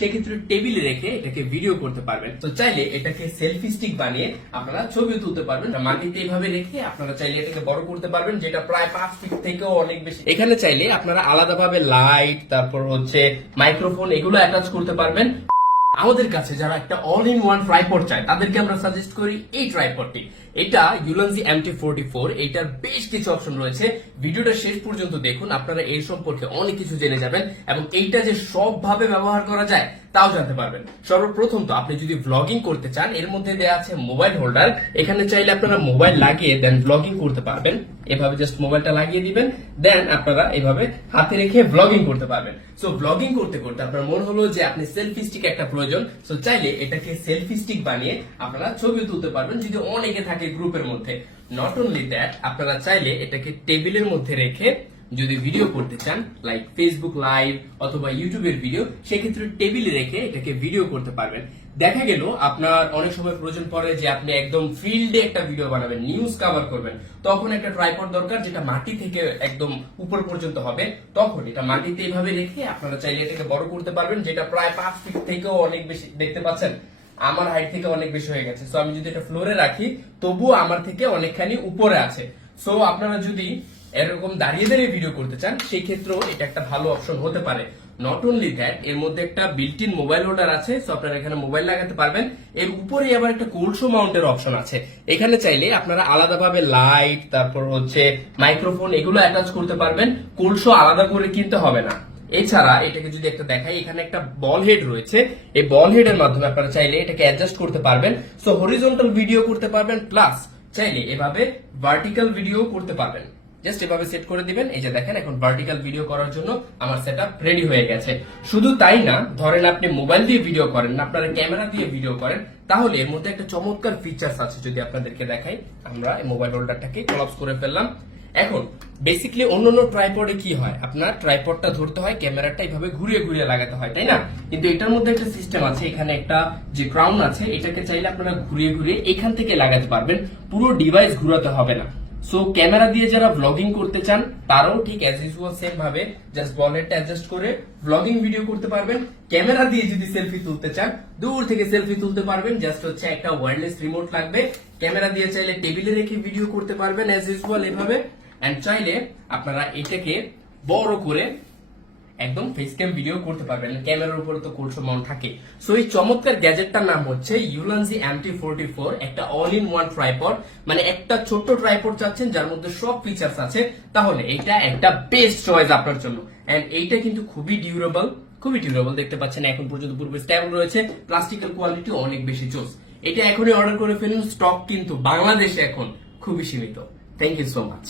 সেক্ষেত্রে টেবিলে রেখে এটাকে ভিডিও করতে পারবেন। তো চাইলে এটাকে সেলফি স্টিক বানিয়ে আপনারা ছবিও তুলতে পারবেন। মাটিতে এইভাবে রেখে আপনারা চাইলে এটাকে বড় করতে পারবেন, যেটা প্রায় পাঁচ ফিট থেকেও অনেক বেশি। এখানে চাইলে আপনারা আলাদাভাবে লাইট তারপর হচ্ছে মাইক্রোফোন এগুলো অ্যাটাচ করতে পারবেন। আমাদের কাছে যারা একটা অল ইন ওয়ান ট্রাইপড চায়, তাদেরকে আমরা সাজেস্ট করি এই ট্রাইপডটি এটা ইউলানজি এমটি ফোরটি ফোর এটার বেশ কিছু অপশন রয়েছে। ভিডিওটা শেষ পর্যন্ত দেখুন, আপনারা এই সম্পর্কে অনেক কিছু জেনে যাবেন এবং এইটা যে সবভাবে ব্যবহার করা যায় তাও জানতে পারবেন। সর্বপ্রথম তো আপনি যদি ব্লগিং করতে চান, এর মধ্যে দেওয়া আছে মোবাইল হোল্ডার এখানে চাইলে আপনারা মোবাইল লাগিয়ে দেন ব্লগিং করতে পারবেন। এভাবে জাস্ট মোবাইলটা লাগিয়ে দিবেন দেন আপনারা এভাবে হাতে রেখে ব্লগিং করতে পারবেন। সো ব্লগিং করতে করতে আপনার মনে হলো যে আপনি সেলফি স্টিক একটা প্রয়োজন। সো চাইলে এটাকে সেলফি স্টিক বানিয়ে আপনারা ছবি তুলতে পারবেন যদি অনেকে থাকে গ্রুপের মধ্যে। নট অনলি দ্যাট আপনারা চাইলে এটাকে টেবিলের মধ্যে রেখে যদি ভিডিও করতে চান লাইক ফেসবুক লাইভ অথবা ইউটিউবের ভিডিও সেক্ষেত্রে টেবিলে রেখে এটাকে ভিডিও করতে পারবেন। দেখা গেল আপনার অনেক সময় প্রয়োজন পড়ে যে আপনি একদম ফিল্ডে একটা ভিডিও বানাবেন নিউজ কভার করবেন। তখন একটা ট্রাইপড দরকার যেটা মাটি থেকে একদম উপর পর্যন্ত হবে। তখন এটা মাটিতে এইভাবে রেখে আপনারা চাইলে এটাকে বড় করতে পারবেন, যেটা প্রায় পাঁচ ফিট থেকেও অনেক বেশি, দেখতে পাচ্ছেন? আমার হাইট থেকে অনেক বেশি হয়ে গেছে। সো আমি যদি এটা ফ্লোরে রাখি, তবুও আমার থেকে অনেকখানি উপরে আছে। সো আপনারা যদি এরকম দাঁড়িয়ে দাঁড়িয়ে ভিডিও করতে চান, সেই ক্ষেত্রেও এটা একটা ভালো অপশন হতে পারে। নট অনলি দ্যাট এর মধ্যে একটা বিল্ট ইন মোবাইল হোল্ডার আছে সো আপনারা এখানে মোবাইল লাগাতে পারবেন। এর উপরে আবার একটা কোলসো মাউন্টের অপশন আছে। এখানে চাইলে আপনারা আলাদাভাবে লাইট তারপর হচ্ছে মাইক্রোফোন এগুলো অ্যাটাচ করতে পারবেন। কোলসো আলাদা করে কিনতে হবে না। এছাড়া এটাকে যদি একটা দেখাই, এখানে একটা বল হেড রয়েছে। এই বল হেড এর মাধ্যমে আপনারা চাইলে এটাকে অ্যাডজাস্ট করতে পারবেন। সো হরিজন্টাল ভিডিও করতে পারবেন প্লাস চাইলে এভাবে ভার্টিক্যাল ভিডিও করতে পারবেন। জাস্ট এভাবে সেট করে দিবেন। এই যে দেখেন, এখন ভার্টিক্যাল ভিডিও করার জন্য আমার সেট রেডি হয়ে গেছে। শুধু তাই না, ধরেন আপনি মোবাইল দিয়ে ভিডিও করেন আপনারা ক্যামেরা দিয়ে ভিডিও করেন, তাহলে এর মধ্যে একটা চমৎকার ফিচার্স আছে যদি আপনাদেরকে দেখাই। আমরা মোবাইল হোল্ডারটাকে কলাপস করে ফেললাম। এখন বেসিক্যালি অন্যান্য ট্রাইপডে কি হয়? আপনার ট্রাইপডটা ধরতে হয় ক্যামেরাটা এইভাবে ঘুরিয়ে ঘুরিয়ে লাগাতে হয়, তাই না? কিন্তু এটার মধ্যে একটা সিস্টেম আছে, এখানে একটা যে ক্রাউন আছে, এটাকে চাইলে আপনারা ঘুরিয়ে ঘুরিয়ে এখান থেকে লাগাতে পারবেন। পুরো ডিভাইস ঘুরাতে হবে না। সো ক্যামেরা দিয়ে যারা ব্লগিং করতে চান, তারাও ঠিক অ্যাজ ইউজুয়াল সেম ভাবে জাস্ট বনেটটা অ্যাডজাস্ট করে ব্লগিং ভিডিও করতে পারবেন। ক্যামেরা দিয়ে যদি সেলফি তুলতে চান, দূর থেকে সেলফি তুলতে পারবেন। জাস্ট হচ্ছে একটা ওয়্যারলেস রিমোট লাগবে। ক্যামেরা দিয়ে চাইলে টেবিলে রেখে ভিডিও করতে পারবেন অ্যাজ ইউজুয়াল এভাবে। অ্যান্ড চাইলে আপনারা এটাকে বড় করে একদম ফেস ক্যাম ভিডিও করতে পারবেন ক্যামেরার উপরে তো কোলসো মাউন্ট থাকে। সো এই চমৎকার গ্যাজেটটার নাম হচ্ছে ইউলানজি ফোরটি ফোর একটা অল ইন ওয়ান ট্রাইপড মানে একটা ছোট্ট ট্রাইপড চাচ্ছেন, যার মধ্যে সব ফিচার্স আছে। তাহলে এটা একটা বেস্ট চয়েস আপনার জন্য। এন্ড এইটা কিন্তু খুবই ডিউরেবল খুবই ডিউরেবল দেখতে পাচ্ছেন, এখন পর্যন্ত পূর্বে স্ট্যাবল রয়েছে। প্লাস্টিকের কোয়ালিটি অনেক বেশি চোস এটা এখনই অর্ডার করে ফেলুন স্টক কিন্তু বাংলাদেশে এখন খুবই সীমিত। Thank you so much